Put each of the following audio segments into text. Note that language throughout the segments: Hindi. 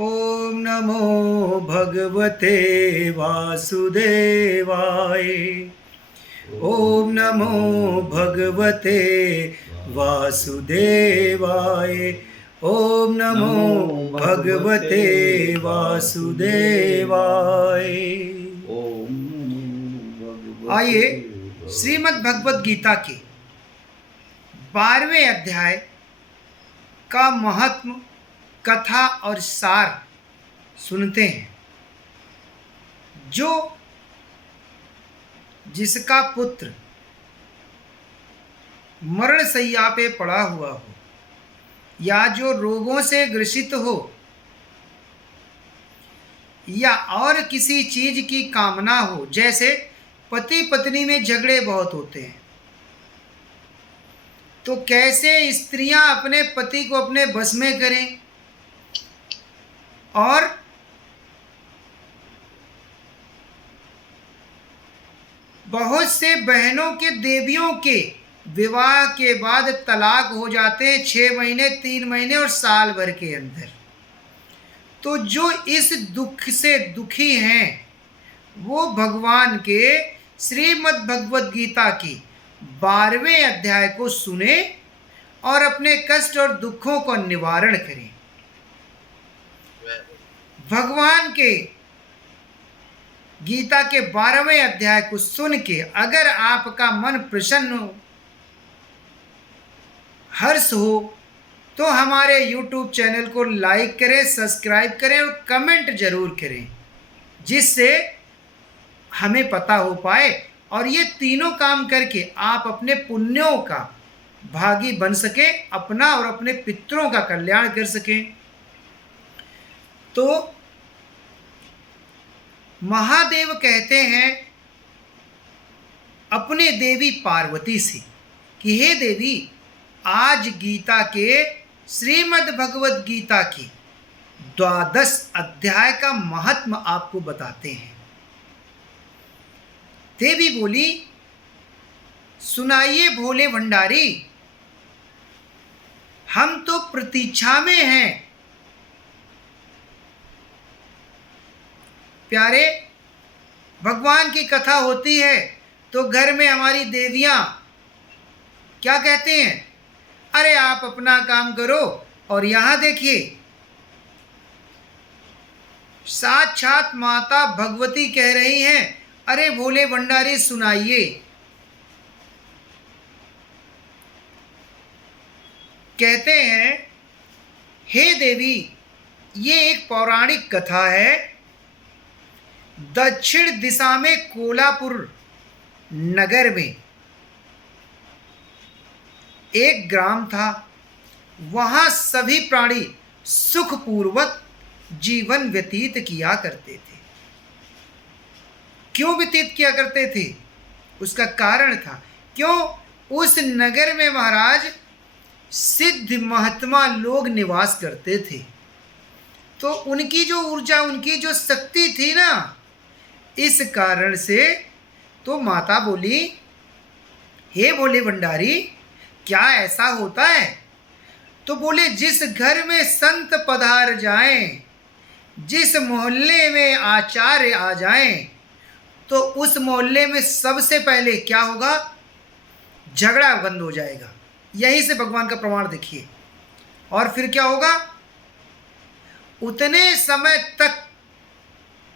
ओम नमो भगवते वासुदेवाय। ओम नमो भगवते वासुदेवाय। ओम नमो भगवते वासुदेवाय। आइए श्रीमद् भगवद गीता के 12वें अध्याय का महत्व, कथा और सार सुनते हैं। जिसका पुत्र मरण शैया पे पड़ा हुआ हो या जो रोगों से ग्रसित हो या और किसी चीज की कामना हो, जैसे पति पत्नी में झगड़े बहुत होते हैं, तो कैसे स्त्रियां अपने पति को अपने बस में करें और बहुत से बहनों के देवियों के विवाह के बाद तलाक हो जाते हैं 6 महीने, 3 महीने और साल भर के अंदर। तो जो इस दुख से दुखी हैं वो भगवान के श्रीमद् भगवद गीता की 12वें अध्याय को सुने और अपने कष्ट और दुखों को निवारण करें। भगवान के गीता के 12वें अध्याय को सुन के अगर आपका मन प्रसन्न हो, हर्ष हो, तो हमारे YouTube चैनल को लाइक करें, सब्सक्राइब करें और कमेंट जरूर करें, जिससे हमें पता हो पाए और ये तीनों काम करके आप अपने पुण्यों का भागी बन सके, अपना और अपने पितरों का कल्याण कर सकें। तो महादेव कहते हैं अपने देवी पार्वती से कि हे देवी, आज गीता के श्रीमद् भगवद गीता के 12 अध्याय का महात्म आपको बताते हैं। देवी बोली, सुनाइए भोले भंडारी, हम तो प्रतीक्षा में हैं। प्यारे, भगवान की कथा होती है तो घर में हमारी देवियां क्या कहते हैं, अरे आप अपना काम करो। और यहां देखिए, साक्षात माता भगवती कह रही हैं, अरे भोले भंडारी सुनाइए। कहते हैं, हे देवी, ये एक पौराणिक कथा है। दक्षिण दिशा में कोल्हापुर नगर में एक ग्राम था। वहां सभी प्राणी सुखपूर्वक जीवन व्यतीत किया करते थे। क्यों व्यतीत किया करते थे? उसका कारण था, क्यों? उस नगर में महाराज सिद्ध महात्मा लोग निवास करते थे। तो उनकी जो ऊर्जा, उनकी जो शक्ति थी ना, इस कारण से तो माता बोली, हे भोले भंडारी, क्या ऐसा होता है? तो बोले, जिस घर में संत पधार जाएं, जिस मोहल्ले में आचार्य आ जाएं, तो उस मोहल्ले में सबसे पहले क्या होगा? झगड़ा बंद हो जाएगा। यहीं से भगवान का प्रमाण देखिए। और फिर क्या होगा? उतने समय तक,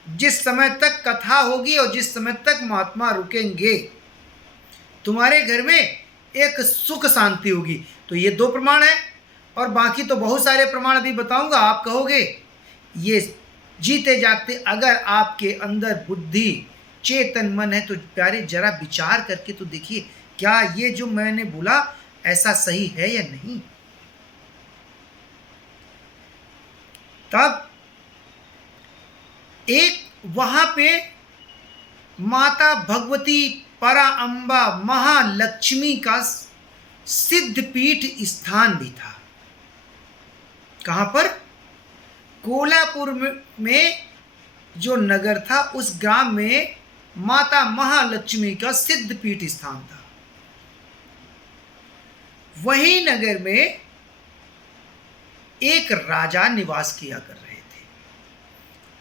जिस समय तक कथा होगी और जिस समय तक महात्मा रुकेंगे, तुम्हारे घर में एक सुख शांति होगी। तो ये 2 प्रमाण हैं और बाकी तो बहुत सारे प्रमाण अभी बताऊंगा। आप कहोगे ये जीते जागते अगर आपके अंदर बुद्धि चेतन मन है तो प्यारे जरा विचार करके तो देखिए, क्या ये जो मैंने बोला ऐसा सही है या नहीं। तब एक वहां पे माता भगवती परा अम्बा महालक्ष्मी का सिद्धपीठ स्थान भी था। कहां पर? कोल्हापुर में जो नगर था, उस ग्राम में माता महालक्ष्मी का सिद्धपीठ स्थान था। वही नगर में एक राजा निवास किया कर रहे थे।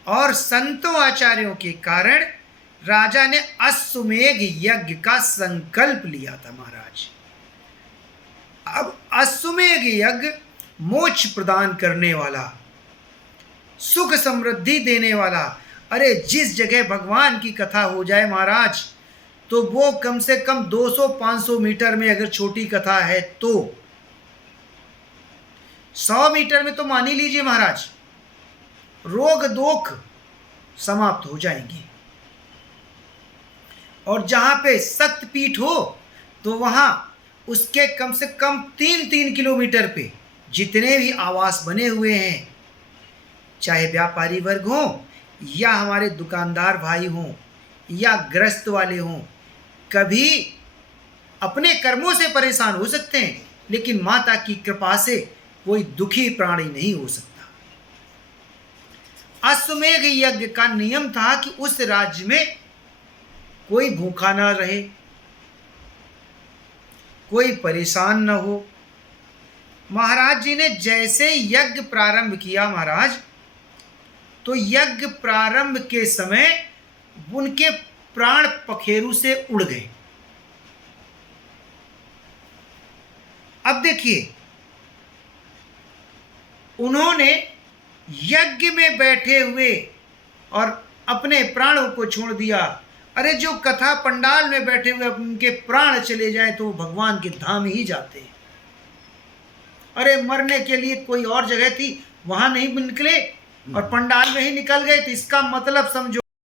और संतों आचार्यों के कारण राजा ने अश्वमेध यज्ञ का संकल्प लिया था महाराज। अब अश्वमेध यज्ञ मोक्ष प्रदान करने वाला, सुख समृद्धि देने वाला, अरे जिस जगह भगवान की कथा हो जाए महाराज, तो वो कम से कम 200-500 मीटर में अगर छोटी कथा है तो 100 मीटर में तो मान ही लीजिए महाराज रोग दोख समाप्त हो जाएंगे। और जहां पे सख्त पीठ हो तो वहां उसके कम से कम 3-3 किलोमीटर पे जितने भी आवास बने हुए हैं, चाहे व्यापारी वर्ग हो या हमारे दुकानदार भाई हों या ग्रस्त वाले हों, कभी अपने कर्मों से परेशान हो सकते हैं, लेकिन माता की कृपा से कोई दुखी प्राणी नहीं हो सकता। अश्वमेध यज्ञ का नियम था कि उस राज्य में कोई भूखा न रहे, कोई परेशान न हो। महाराज जी ने जैसे यज्ञ प्रारंभ किया महाराज, तो यज्ञ प्रारंभ के समय उनके प्राण पखेरु से उड़ गए। अब देखिए, उन्होंने यज्ञ में बैठे हुए और अपने प्राणों को छोड़ दिया। अरे जो कथा पंडाल में बैठे हुए उनके प्राण चले जाए तो भगवान के धाम ही जाते हैं। अरे मरने के लिए कोई और जगह थी, वहां नहीं निकले और पंडाल में ही निकल गए, तो इसका मतलब समझो